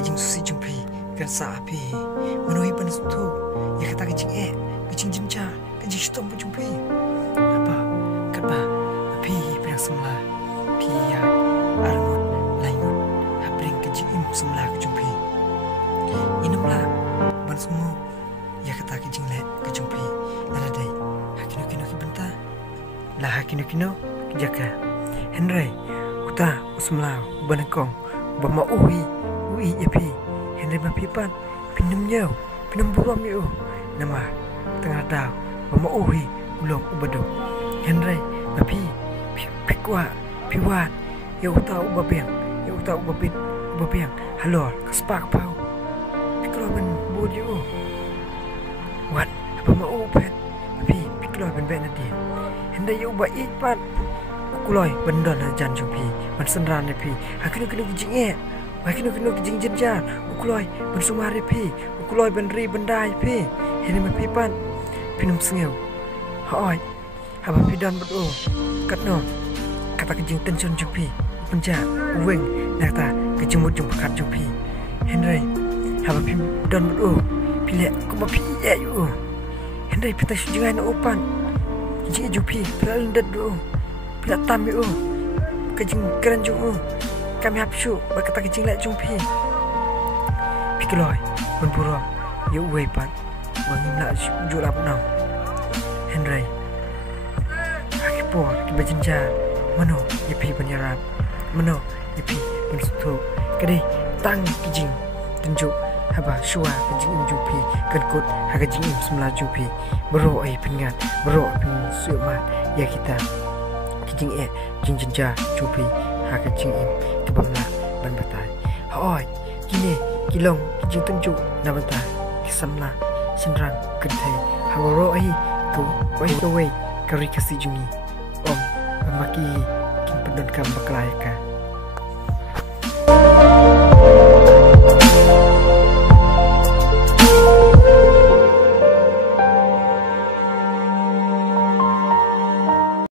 kajing susi jumpi kersa api menuhi panas tu ya kata kajing jimca kajing stom jumpi apa kata api perang semula pia arngot laingot hapring kajing semula jumpi inamlah ban semua ya kata kajing let kajumpi ladai hakino bentar lah hakino jaka Henry uta usmla banakong bama uhi yapi Henry mapipan pinam nyau pinam buram yo nama tengah daw bama uhi ulong ubado Henry mapi pikwa piwat ya uta ubabeng halor kaspak pau piklo ben bodio wat bama upet mapi piklo ben adi Henry yo ba ipat kuloi bendon jan jumpi man senran pi hakino kijing hakino kijing jenjar kuloi man sumare pi kuloi benri bendai pi hene ma pipan pinum sengeu hoi haba pidan bedo katno kata kijing tension jumpi penja weng nakta kijing mujung pakat jumpi Henry haba pidan bedo pile kuma pi yu Henry pita sujungan opan kijing jumpi pelandet do bila tambi kajing keren jung kami hapsu berkata kajing lek jumpi pikloi benpuro ya uai pat wangim la julap nau Henry akipor di bajenja mano yapi penyerap mano yapi bensutu kade tang kajing tunjuk haba shua kajing jumpi kankut hakajing semula jumpi bero ai pengat bero pen sumat ya kita kijing jinja cupi haka jingim kebamla ban batai hoi kini kilong kijing tunjuk na batai kisamla senrang kentai hawaro ai ku wai kari kasi jungi om maki kin pendon kam baklai ka